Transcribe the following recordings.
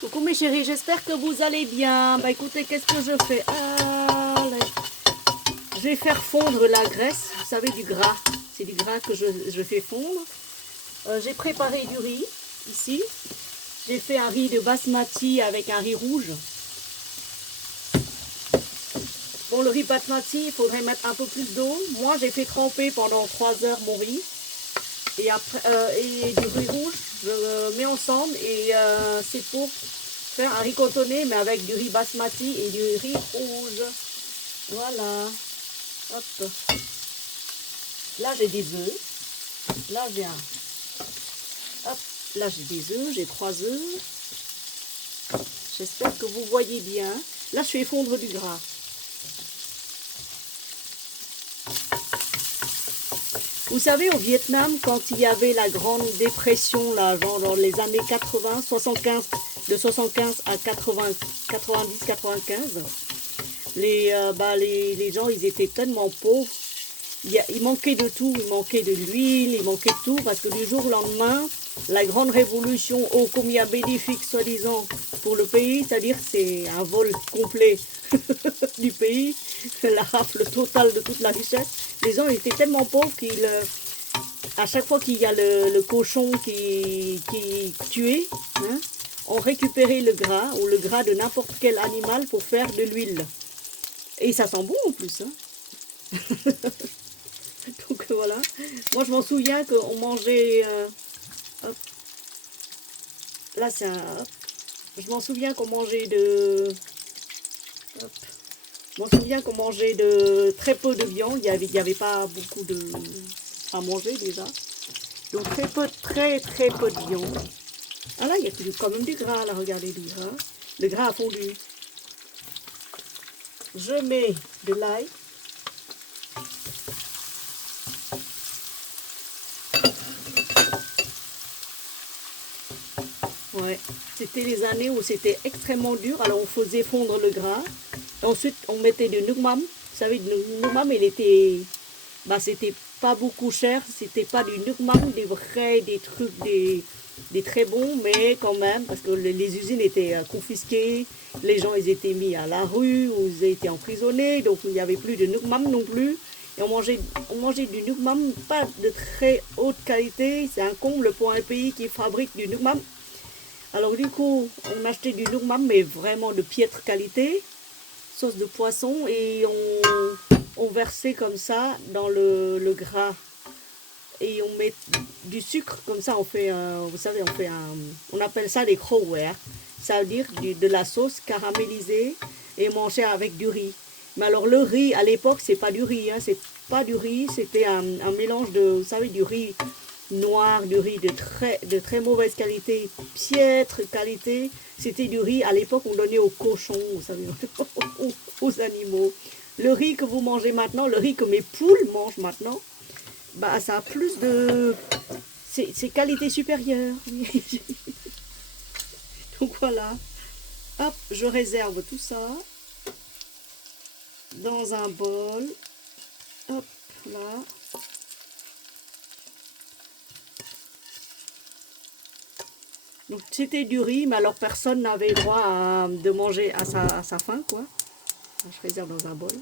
Coucou mes chéris, j'espère que vous allez bien. Bah écoutez, qu'est-ce que je fais? Je vais faire fondre la graisse, vous savez, du gras. C'est du gras que je fais fondre. J'ai préparé du riz, ici. J'ai fait un riz de basmati avec un riz rouge. Bon, le riz basmati, il faudrait mettre un peu plus d'eau. Moi, j'ai fait tremper pendant 3 heures mon riz. Et, après, et du riz rouge, je le mets ensemble et c'est pour faire un riz cotonné mais avec du riz basmati et du riz rouge. Voilà. Hop. Là j'ai des œufs. Là j'ai un. Hop. Là j'ai des œufs, j'ai 3 œufs. J'espère que vous voyez bien. Là je fais fondre du gras. Vous savez, au Vietnam, quand il y avait la grande dépression, là, genre dans les années 80, 75, de 75 à 80, 90, 95, les gens, ils étaient tellement pauvres. Il manquait de tout, il manquait de l'huile, il manquait de tout, parce que du jour au lendemain, la grande révolution, oh combien bénéfique soi-disant pour le pays, c'est-à-dire c'est un vol complet du pays, la rafle totale de toute la richesse. Les gens étaient tellement pauvres qu'à chaque fois qu'il y a le cochon qui tuait, hein, on récupérait le gras ou le gras de n'importe quel animal pour faire de l'huile. Et ça sent bon en plus. Hein. Donc voilà. Moi je m'en souviens qu'on mangeait. Hop. Là c'est un. Hop. Je m'en souviens qu'on mangeait de. Hop. Je m'en souviens qu'on mangeait de très peu de viande. Il y avait pas beaucoup de à manger déjà. Donc très peu de viande. Ah là, il y a quand même du gras là, regardez du gras. Le gras a fondu. Je mets de l'ail. Ouais, c'était les années où c'était extrêmement dur. Alors on faisait fondre le gras. Et ensuite on mettait du nougmam. Vous savez, le nougmam, il était. Bah, c'était pas beaucoup cher. C'était pas du nougmam, des trucs, des très bons, mais quand même, parce que les usines étaient confisquées. Les gens, ils étaient mis à la rue, ou ils étaient emprisonnés. Donc il n'y avait plus de nougmam non plus. Et on mangeait du nougmam, pas de très haute qualité. C'est un comble pour un pays qui fabrique du nougmam. Alors du coup, on achetait du nougmam, mais vraiment de piètre qualité, sauce de poisson, et on versait comme ça dans le gras. Et on met du sucre, comme ça on fait, vous savez, on appelle ça des crowware. Ça veut dire de la sauce caramélisée et mangée avec du riz. Mais alors le riz, à l'époque, c'est pas du riz, hein, c'est pas du riz, c'était un mélange de, vous savez, du riz noir, du riz de très mauvaise qualité, piètre qualité. C'était du riz, à l'époque, on donnait aux cochons, vous savez, aux animaux. Le riz que vous mangez maintenant, le riz que mes poules mangent maintenant, bah ça a plus de... C'est qualité supérieure. Donc voilà. Hop, je réserve tout ça dans un bol. Hop, là. Donc c'était du riz, mais alors personne n'avait droit de manger à sa faim, quoi. Je réserve dans un bol.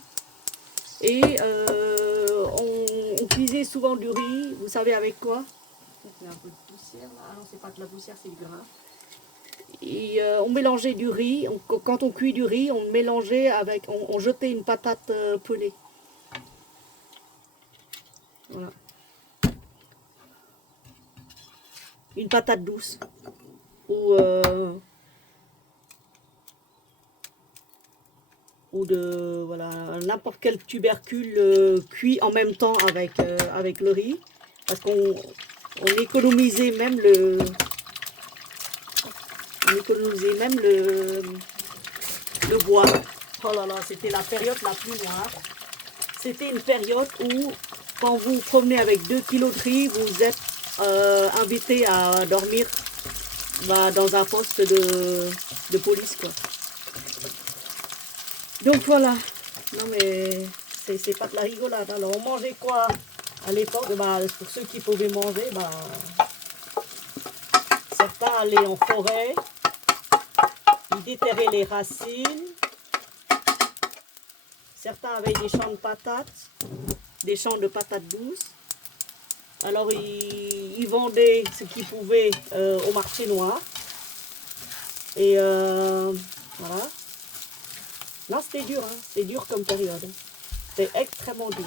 Et on cuisait souvent du riz, vous savez avec quoi? Il y a un peu de poussière là. Ah non, c'est pas de la poussière, c'est du gras. Et on mélangeait du riz. Quand on cuit du riz, on mélangeait avec. On jetait une patate pelée. Voilà. Une patate douce. Ou de voilà, n'importe quel tubercule cuit en même temps avec le riz. Parce qu'on économisait même le bois. Oh là là, c'était la période la plus noire. C'était une période où, quand vous promenez avec 2 kilos de riz, vous êtes invité à dormir dans un poste de police, quoi. Donc voilà. Non mais c'est pas de la rigolade. Alors on mangeait quoi à l'époque? Bah, pour ceux qui pouvaient manger, bah, certains allaient en forêt. ils déterraient les racines. Certains avaient des champs de patates, des champs de patates douces. Alors ils vendaient ce qu'ils pouvaient au marché noir. Et voilà. Non, c'était dur, hein. C'est dur comme période. C'est extrêmement dur.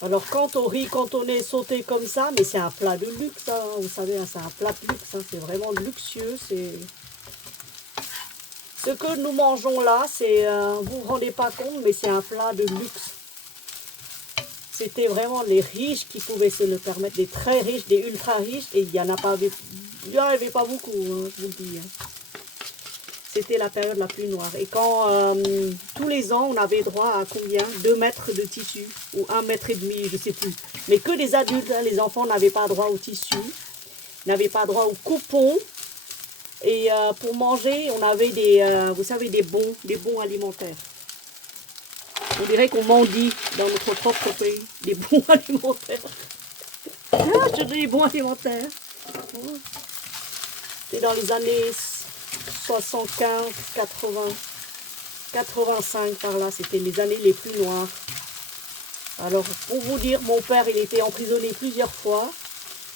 Alors quant au riz cantonais sauté comme ça, mais c'est un plat de luxe, hein, vous savez, hein, c'est un plat de luxe, hein, c'est vraiment luxueux. Ce que nous mangeons là, c'est, vous vous rendez pas compte, mais c'est un plat de luxe. C'était vraiment les riches qui pouvaient se le permettre, des très riches, des ultra riches, et il n'y en avait pas beaucoup, hein, je vous le dis. Hein. C'était la période la plus noire. Et quand tous les ans, on avait droit à combien? 2 mètres de tissu, ou 1,5 mètre, je ne sais plus. Mais que les adultes, hein, les enfants n'avaient pas droit au tissu, n'avaient pas droit au coupon. Et pour manger, on avait des, vous savez, des bons alimentaires. On dirait qu'on mendie dans notre propre pays. Des bons alimentaires. Ah, je dis des bons alimentaires. C'était dans les années 75, 80, 85 par là. C'était les années les plus noires. Alors, pour vous dire, mon père, il était emprisonné plusieurs fois.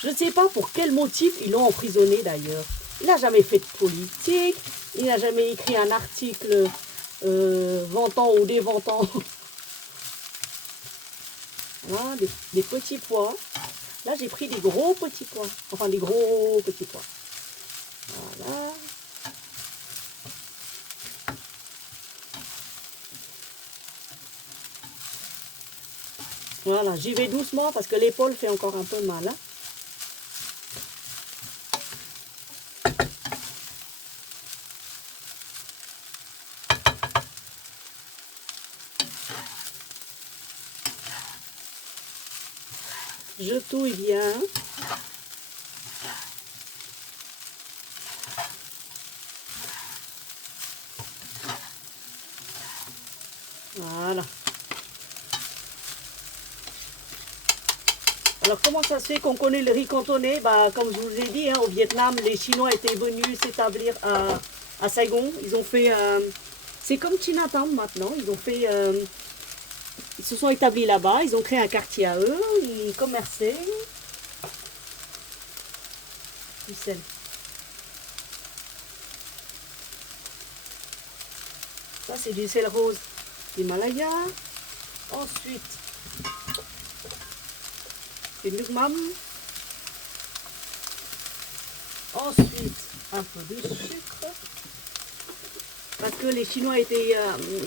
Je ne sais pas pour quel motif ils l'ont emprisonné d'ailleurs. Il n'a jamais fait de politique. Il n'a jamais écrit un article vantant ou dévantant. Voilà, des petits pois. Là, j'ai pris des gros petits pois. Enfin, des gros petits pois. Voilà. Voilà, j'y vais doucement parce que l'épaule fait encore un peu mal. Hein. Je touille bien. Voilà. Alors, comment ça se fait qu'on connaît le riz cantonais? Bah, comme je vous ai dit, hein, au Vietnam, les Chinois étaient venus s'établir à Saigon. Ils ont fait... c'est comme Chinatown maintenant. Ils ont fait... ils se sont établis là-bas. Ils ont créé un quartier à eux. Ils commerçaient. Du sel. Ça, c'est du sel rose d'Himalaya. Ensuite, du nukmam. Ensuite, un peu de sucre. Parce que les Chinois étaient,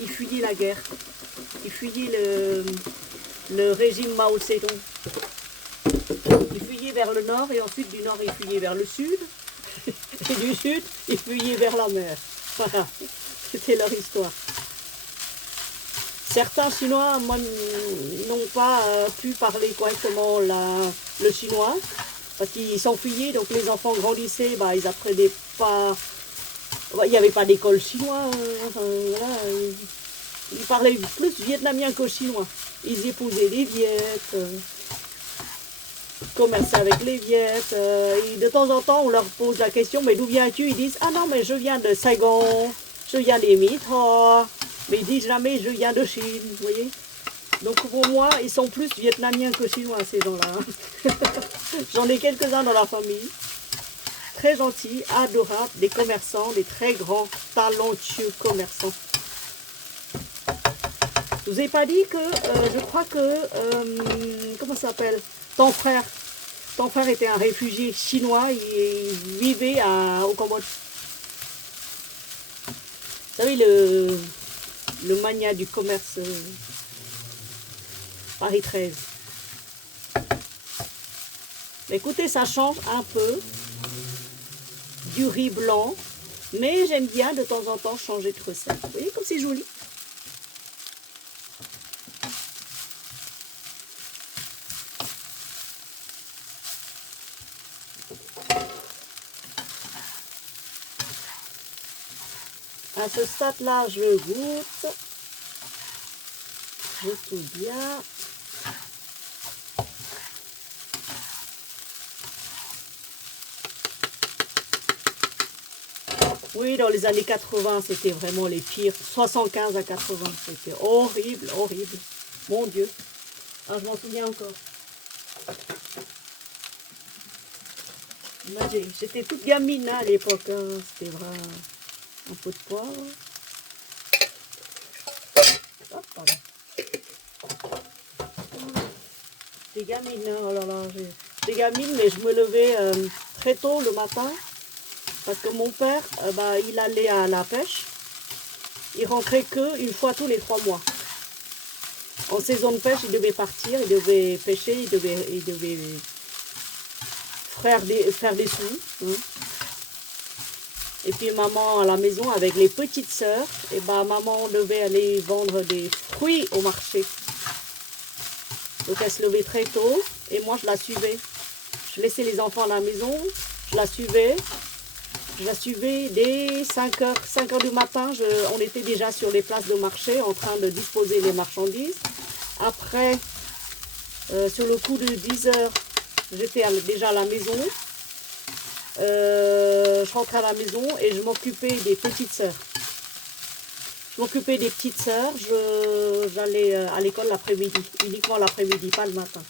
ils fuyaient la guerre. Ils fuyaient le régime Mao Zedong. Ils fuyaient vers le nord et ensuite du nord, ils fuyaient vers le sud. Et du sud, ils fuyaient vers la mer. Voilà, c'était leur histoire. Certains Chinois n'ont pas pu parler correctement le chinois parce qu'ils s'enfuyaient, donc les enfants grandissaient, bah, ils apprenaient pas. Il n'y avait pas d'école chinoise. Voilà, ils parlaient plus vietnamien que chinois. Ils épousaient les Viettes, commerçaient avec les Viettes. Et de temps en temps, on leur pose la question, mais d'où viens-tu? Ils disent, ah non, mais je viens de Saigon, je viens des Mitra. Mais ils disent jamais, je viens de Chine, vous voyez. Donc pour moi, ils sont plus vietnamiens que chinois, ces gens-là. J'en ai quelques-uns dans la famille. Très gentils, adorables, des commerçants, des très grands, talentueux commerçants. Je vous ai pas dit que, je crois que, comment ça s'appelle, ton frère était un réfugié chinois, il vivait au Cambodge. Vous savez, le mania du commerce Paris 13. Mais écoutez, ça change un peu du riz blanc, mais j'aime bien de temps en temps changer de recette. Vous voyez comme c'est joli. À ce stade-là, je goûte. Je touille bien. Oui, dans les années 80, c'était vraiment les pires. 75 à 80, c'était horrible, horrible. Mon Dieu. Ah, je m'en souviens encore. J'étais toute gamine hein, à l'époque. Hein. C'était vrai. Un peu de poivre. Hop, pardon. J'étais gamine, hein. Oh là là. J'étais gamine, mais je me levais très tôt le matin. Parce que mon père, bah, il allait à la pêche. Il rentrait que une fois tous les 3 mois. En saison de pêche, il devait partir, il devait pêcher, il devait faire des sous. Hein. Et puis maman à la maison avec les petites sœurs, et bah maman devait aller vendre des fruits au marché. Donc elle se levait très tôt et moi je la suivais. Je laissais les enfants à la maison, je la suivais. Je la suivais dès 5 heures du matin. On était déjà sur les places de marché en train de disposer les marchandises. Après, sur le coup de 10 heures, j'étais déjà à la maison. Je rentrais à la maison et je m'occupais des petites sœurs. Je m'occupais des petites sœurs. J'allais à l'école l'après-midi, uniquement l'après-midi, pas le matin.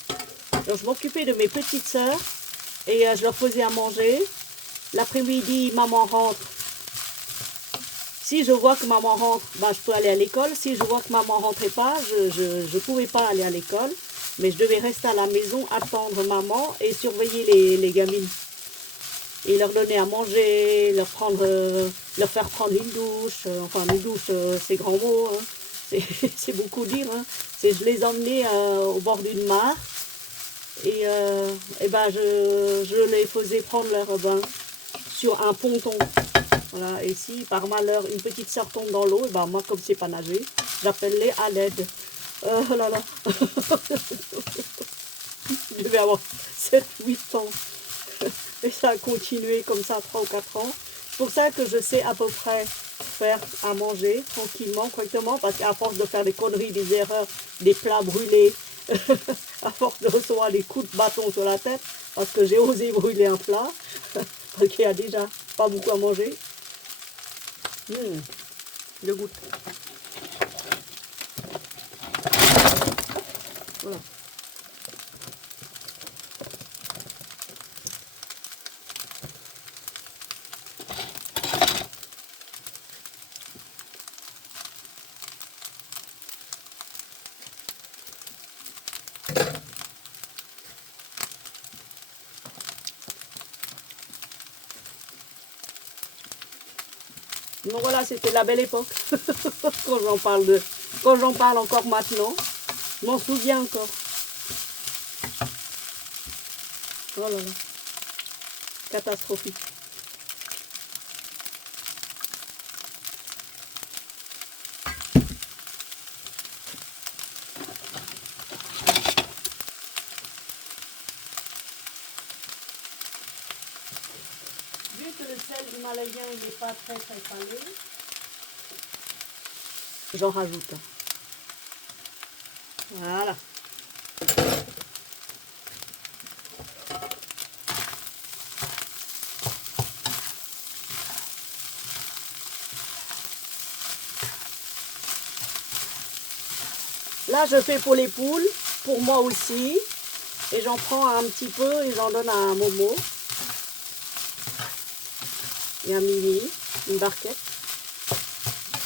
Donc je m'occupais de mes petites sœurs et je leur faisais à manger. L'après-midi, maman rentre. Si je vois que maman rentre, bah, je peux aller à l'école. Si je vois que maman ne rentrait pas, je ne pouvais pas aller à l'école. Mais je devais rester à la maison, attendre maman et surveiller les gamines. Et leur donner à manger, leur faire prendre une douche. Enfin, une douche, c'est grand mot. Hein. C'est beaucoup dire. Hein. Je les emmenais au bord d'une mare. Et ben, je les faisais prendre leur bain sur un ponton. Voilà, et si par malheur une petite sœur tombe dans l'eau, et ben moi comme c'est pas nager, j'appelle-les à l'aide. Oh là là. Je devais avoir 7 ou 8 ans. Et ça a continué comme ça 3 ou 4 ans. C'est pour ça que je sais à peu près faire à manger tranquillement, correctement, parce qu'à force de faire des conneries, des erreurs, des plats brûlés, à force de recevoir des coups de bâton sur la tête, parce que j'ai osé brûler un plat, parce qu'il y a déjà pas beaucoup à manger. Le goût. Voilà. Donc voilà, c'était la belle époque. Quand j'en parle encore maintenant, je m'en souviens encore. Oh là là, catastrophique. Vu que le sel himalayen n'est pas très salé, j'en rajoute. Voilà. Là, je fais pour les poules, pour moi aussi. Et j'en prends un petit peu et j'en donne à Momo. Et à Mimi, une barquette.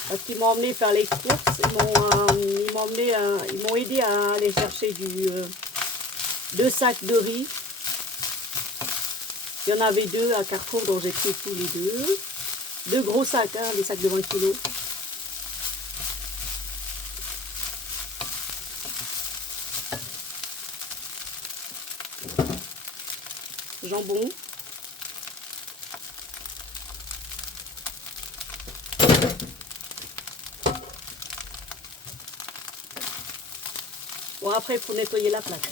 Parce qu'ils m'ont emmené faire les courses. Ils m'ont aidé à aller chercher 2 sacs de riz. Il y en avait 2 à Carrefour, dont j'ai pris tous les 2. 2 gros sacs, hein, des sacs de 20 kilos. Jambon. Bon, après, il faut nettoyer la plaque.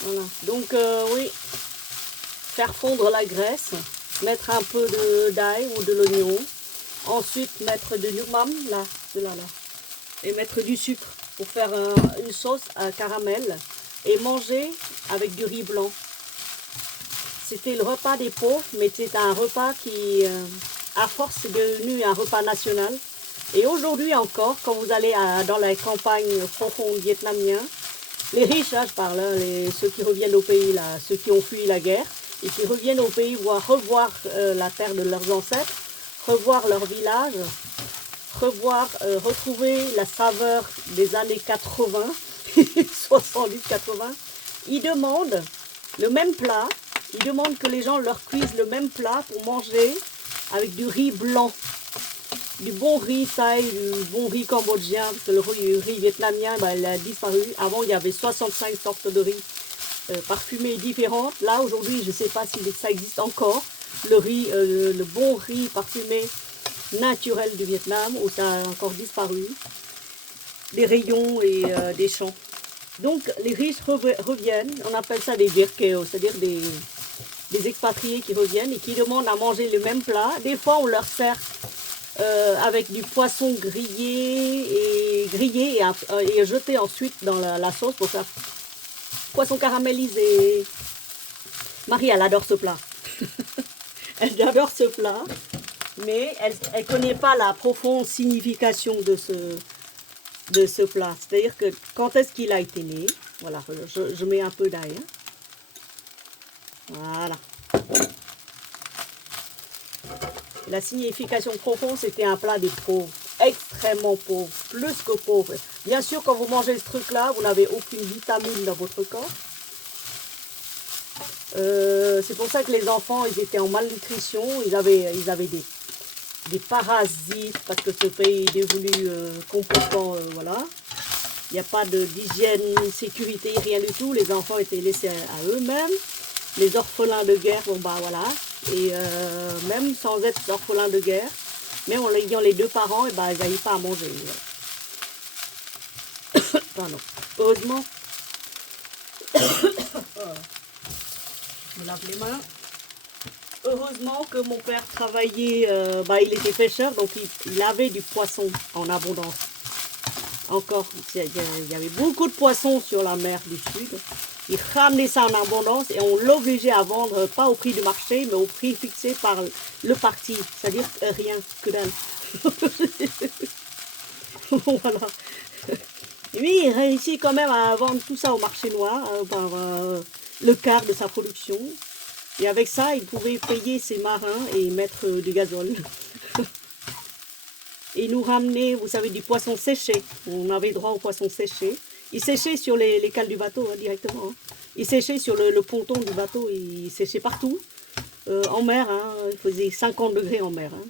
Voilà. Donc, oui. faire fondre la graisse, mettre un peu d'ail ou de l'oignon, ensuite mettre de l'umam, là, et mettre du sucre pour faire une sauce à caramel et manger avec du riz blanc. C'était le repas des pauvres, mais c'est un repas qui, à force, est devenu un repas national. Et aujourd'hui encore, quand vous allez dans la campagne profonde vietnamienne, les riches, là je parle, hein, ceux qui reviennent au pays, là, ceux qui ont fui la guerre, et qui reviennent au pays revoir la terre de leurs ancêtres, revoir leur village, retrouver la saveur des années 80, 70-80, ils demandent le même plat, ils demandent que les gens leur cuisent le même plat pour manger avec du riz blanc. Du bon riz thaï, du bon riz cambodgien, parce que le riz vietnamien, ben, il a disparu. Avant, il y avait 65 sortes de riz parfumés différentes. Là, aujourd'hui, je ne sais pas si ça existe encore. Le bon riz parfumé naturel du Vietnam, où ça a encore disparu. Des rayons et des champs. Donc, les riches reviennent, on appelle ça des virkeo, c'est-à-dire des expatriés qui reviennent et qui demandent à manger le même plat. Des fois, on leur sert avec du poisson grillé et jeté ensuite dans la sauce pour faire poisson caramélisé. Marie, elle adore ce plat. Elle adore ce plat, mais elle ne connaît pas la profonde signification de ce plat. C'est-à-dire que quand est-ce qu'il a été né? Voilà, je mets un peu d'ail. Hein. Voilà. La signification profonde, c'était un plat des pauvres, extrêmement pauvres, plus que pauvres. Bien sûr, quand vous mangez ce truc-là, vous n'avez aucune vitamine dans votre corps. C'est pour ça que les enfants, ils étaient en malnutrition, ils avaient des parasites, parce que ce pays est devenu complètement, voilà. Il n'y a pas d'hygiène, sécurité, rien du tout. Les enfants étaient laissés à eux-mêmes. Les orphelins de guerre, bon bah voilà. Et même sans être orphelins de guerre, même en ayant les deux parents, et bah, ils n'arrivent pas à manger. Pardon. Heureusement, je me lave les mains. Heureusement que mon père travaillait, il était pêcheur, donc il avait du poisson en abondance. Encore, il y avait beaucoup de poissons sur la mer du Sud. Il ramenait ça en abondance et on l'obligeait à vendre, pas au prix du marché, mais au prix fixé par le parti. C'est-à-dire rien, que dalle. Voilà. Lui, il réussit quand même à vendre tout ça au marché noir, par le quart de sa production. Et avec ça, il pouvait payer ses marins et mettre du gazole. Et nous ramener, vous savez, du poisson séché. On avait droit au poisson séché. Il séchait sur les cales du bateau, hein, directement. Hein. Il séchait sur le ponton du bateau, il séchait partout. En mer, hein, il faisait 50 degrés en mer. Hein.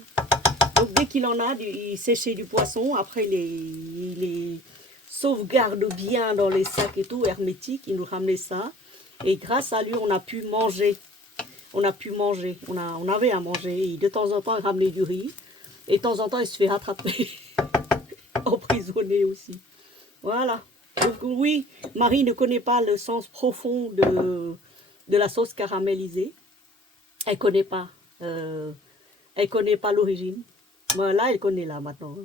Donc dès qu'il en a, il séchait du poisson. Après, il les sauvegarde bien dans les sacs et tout, hermétiques. Il nous ramenait ça. Et grâce à lui, on a pu manger. On avait à manger. Et de temps en temps, il ramenait du riz. Et de temps en temps, il se fait rattraper. Emprisonné aussi. Voilà. Donc oui, Marie ne connaît pas le sens profond de la sauce caramélisée. Elle connaît pas. Elle connaît pas l'origine. Voilà, elle connaît là maintenant.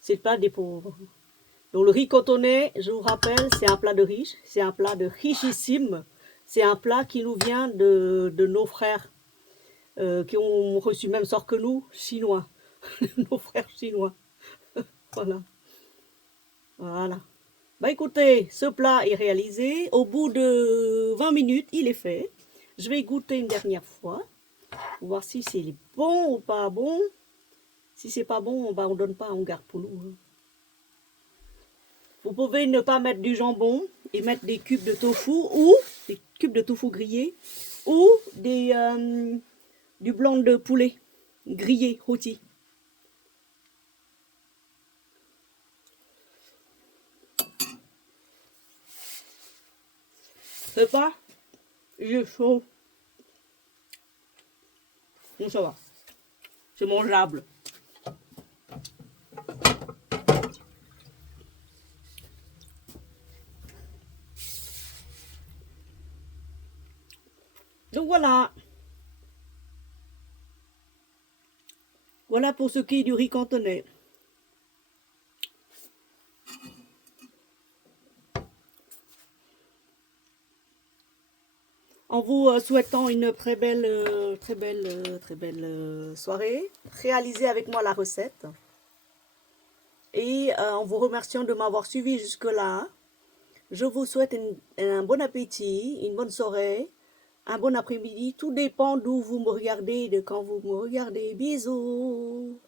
C'est le plat des pauvres. Donc le riz cotonné, je vous rappelle, c'est un plat de riche. C'est un plat de richissime. C'est un plat qui nous vient de nos frères qui ont reçu même sort que nous, chinois. Nos frères chinois. Voilà. Voilà. Bah écoutez, ce plat est réalisé. Au bout de 20 minutes, il est fait. Je vais goûter une dernière fois. Pour voir si c'est bon ou pas bon. Si c'est pas bon, bah, on donne pas, on garde pour nous. Hein. Vous pouvez ne pas mettre du jambon et mettre des cubes de tofu ou des cubes de tofu grillés ou du blanc de poulet grillé, rôti. C'est pas, il est chaud. Bon, ça va. C'est mangeable. Donc voilà. Voilà pour ce qui est du riz cantonais. En vous souhaitant une très belle soirée, réalisez avec moi la recette. Et en vous remerciant de m'avoir suivi jusque-là, je vous souhaite un bon appétit, une bonne soirée, un bon après-midi. Tout dépend d'où vous me regardez, de quand vous me regardez. Bisous!